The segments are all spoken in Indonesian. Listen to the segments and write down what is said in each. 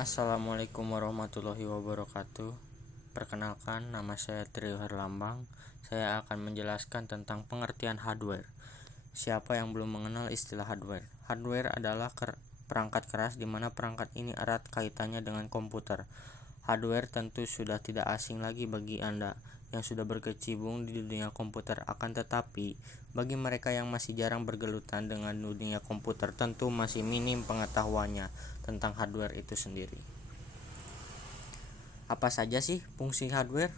Assalamualaikum warahmatullahi wabarakatuh. Perkenalkan, nama saya Trio Herlambang. Saya akan menjelaskan tentang pengertian hardware. Siapa yang belum mengenal istilah hardware? Hardware adalah perangkat keras di mana perangkat ini erat kaitannya dengan komputer. Hardware tentu sudah tidak asing lagi bagi Anda yang sudah berkecimpung di dunia komputer. Akan tetapi, bagi mereka yang masih jarang bergelutan dengan dunia komputer, tentu masih minim pengetahuannya tentang hardware itu sendiri. Apa saja sih fungsi hardware?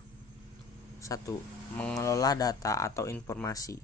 1. Mengelola data atau informasi.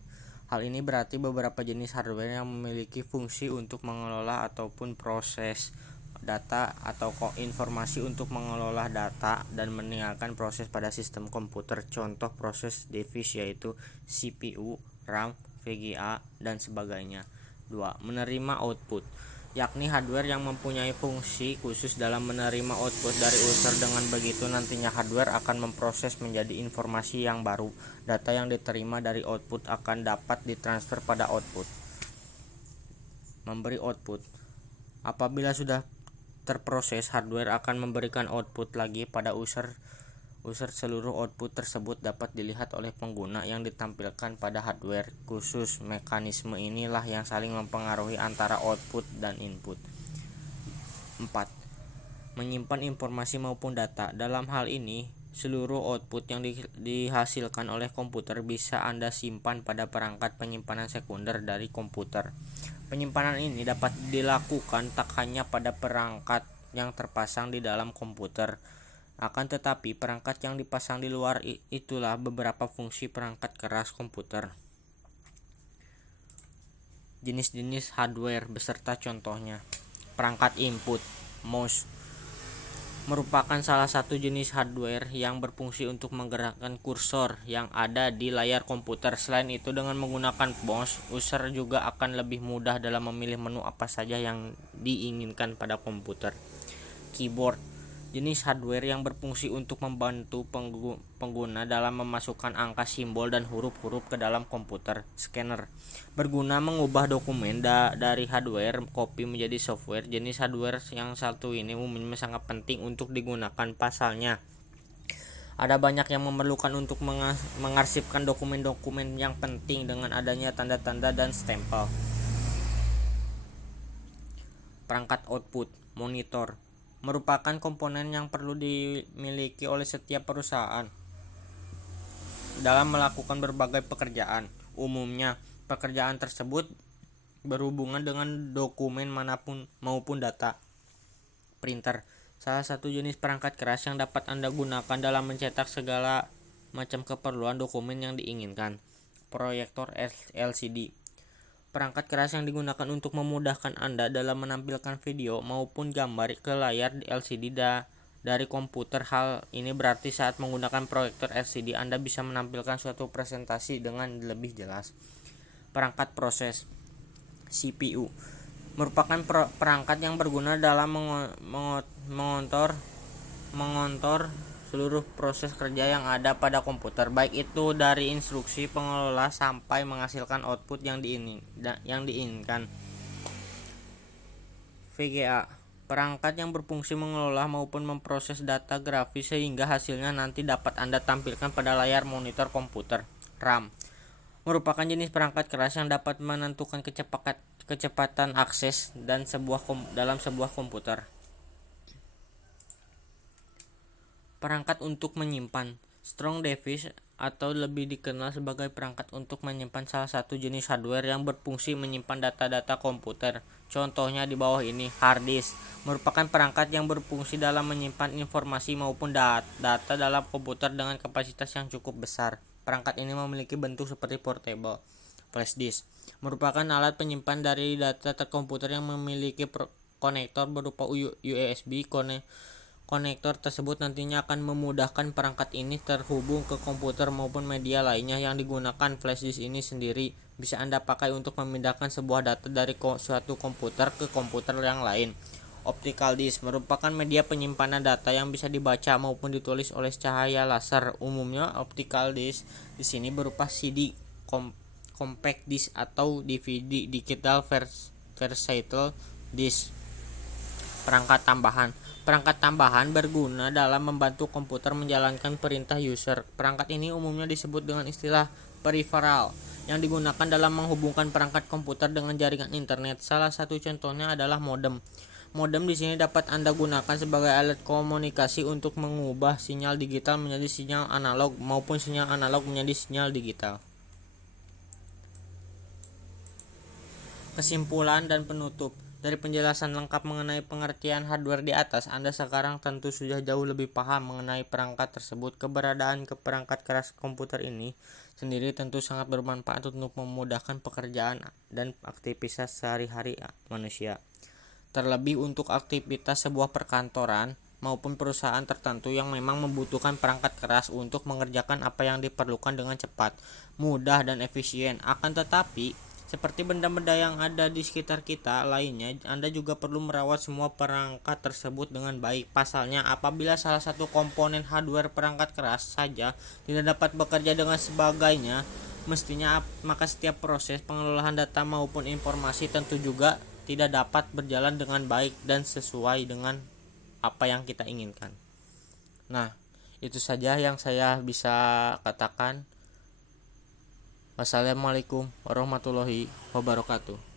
Hal ini berarti beberapa jenis hardware yang memiliki fungsi untuk mengelola ataupun proses data atau informasi untuk mengelola data dan meninggalkan proses pada sistem komputer. Contoh proses device yaitu CPU, RAM, VGA, dan sebagainya. 2. Menerima output, yakni hardware yang mempunyai fungsi khusus dalam menerima output dari user. Dengan begitu nantinya hardware akan memproses menjadi informasi yang baru. Data yang diterima dari output akan dapat ditransfer pada output. Memberi output. Apabila sudah terproses, hardware akan memberikan output lagi pada user. Seluruh output tersebut dapat dilihat oleh pengguna yang ditampilkan pada hardware khusus. Mekanisme inilah yang saling mempengaruhi antara output dan input. 4. Menyimpan informasi maupun data. Dalam hal ini, seluruh output yang dihasilkan oleh komputer bisa Anda simpan pada perangkat penyimpanan sekunder dari komputer. Penyimpanan ini dapat dilakukan tak hanya pada perangkat yang terpasang di dalam komputer. Akan tetapi, perangkat yang dipasang di luar itulah beberapa fungsi perangkat keras komputer. Jenis-jenis hardware beserta contohnya. Perangkat input, mouse, merupakan salah satu jenis hardware yang berfungsi untuk menggerakkan kursor yang ada di layar komputer. Selain itu, dengan menggunakan mouse, user juga akan lebih mudah dalam memilih menu apa saja yang diinginkan pada komputer. Keyboard, jenis hardware yang berfungsi untuk membantu pengguna dalam memasukkan angka, simbol, dan huruf-huruf ke dalam komputer. Scanner, berguna mengubah dokumen dari hardware copy menjadi software. Jenis hardware yang satu ini umumnya sangat penting untuk digunakan. Pasalnya, ada banyak yang memerlukan untuk mengarsipkan dokumen-dokumen yang penting dengan adanya tanda-tanda dan stempel. Perangkat output, monitor, merupakan komponen yang perlu dimiliki oleh setiap perusahaan dalam melakukan berbagai pekerjaan. Umumnya, pekerjaan tersebut berhubungan dengan dokumen manapun maupun data. Printer, salah satu jenis perangkat keras yang dapat Anda gunakan dalam mencetak segala macam keperluan dokumen yang diinginkan. Proyektor LCD, perangkat keras yang digunakan untuk memudahkan Anda dalam menampilkan video maupun gambar ke layar LCD dari komputer. Hal ini berarti saat menggunakan proyektor LCD Anda bisa menampilkan suatu presentasi dengan lebih jelas. Perangkat proses, CPU, merupakan perangkat yang berguna dalam mengontor seluruh proses kerja yang ada pada komputer, baik itu dari instruksi pengelola sampai menghasilkan output yang diinginkan. VGA, perangkat yang berfungsi mengelola maupun memproses data grafis sehingga hasilnya nanti dapat Anda tampilkan pada layar monitor komputer. RAM, merupakan jenis perangkat keras yang dapat menentukan kecepatan akses dalam sebuah komputer. Perangkat untuk menyimpan, strong device atau lebih dikenal sebagai perangkat untuk menyimpan, salah satu jenis hardware yang berfungsi menyimpan data-data komputer. Contohnya di bawah ini. Hard disk, merupakan perangkat yang berfungsi dalam menyimpan informasi maupun data dalam komputer dengan kapasitas yang cukup besar. Perangkat ini memiliki bentuk seperti portable. Flash disk, merupakan alat penyimpan dari data komputer yang memiliki konektor berupa USB. Konektor tersebut nantinya akan memudahkan perangkat ini terhubung ke komputer maupun media lainnya yang digunakan. Flash disk ini sendiri bisa Anda pakai untuk memindahkan sebuah data dari suatu komputer ke komputer yang lain. Optical disk, merupakan media penyimpanan data yang bisa dibaca maupun ditulis oleh cahaya laser. Umumnya optical disk di sini berupa CD, compact disk atau DVD, digital versatile disk. Perangkat tambahan. Perangkat tambahan berguna dalam membantu komputer menjalankan perintah user. Perangkat ini umumnya disebut dengan istilah peripheral, yang digunakan dalam menghubungkan perangkat komputer dengan jaringan internet. Salah satu contohnya adalah modem. Modem di sini dapat Anda gunakan sebagai alat komunikasi untuk mengubah sinyal digital menjadi sinyal analog maupun sinyal analog menjadi sinyal digital. Kesimpulan dan penutup. Dari penjelasan lengkap mengenai pengertian hardware di atas, Anda sekarang tentu sudah jauh lebih paham mengenai perangkat tersebut. Keberadaan perangkat keras komputer ini sendiri tentu sangat bermanfaat untuk memudahkan pekerjaan dan aktivitas sehari-hari manusia. Terlebih untuk aktivitas sebuah perkantoran maupun perusahaan tertentu yang memang membutuhkan perangkat keras untuk mengerjakan apa yang diperlukan dengan cepat, mudah, dan efisien. Akan tetapi, seperti benda-benda yang ada di sekitar kita lainnya, Anda juga perlu merawat semua perangkat tersebut dengan baik. Pasalnya, apabila salah satu komponen hardware perangkat keras saja tidak dapat bekerja dengan sebagainya mestinya, maka setiap proses pengelolaan data maupun informasi tentu juga tidak dapat berjalan dengan baik dan sesuai dengan apa yang kita inginkan. Nah, itu saja yang saya bisa katakan. Wassalamualaikum warahmatullahi wabarakatuh.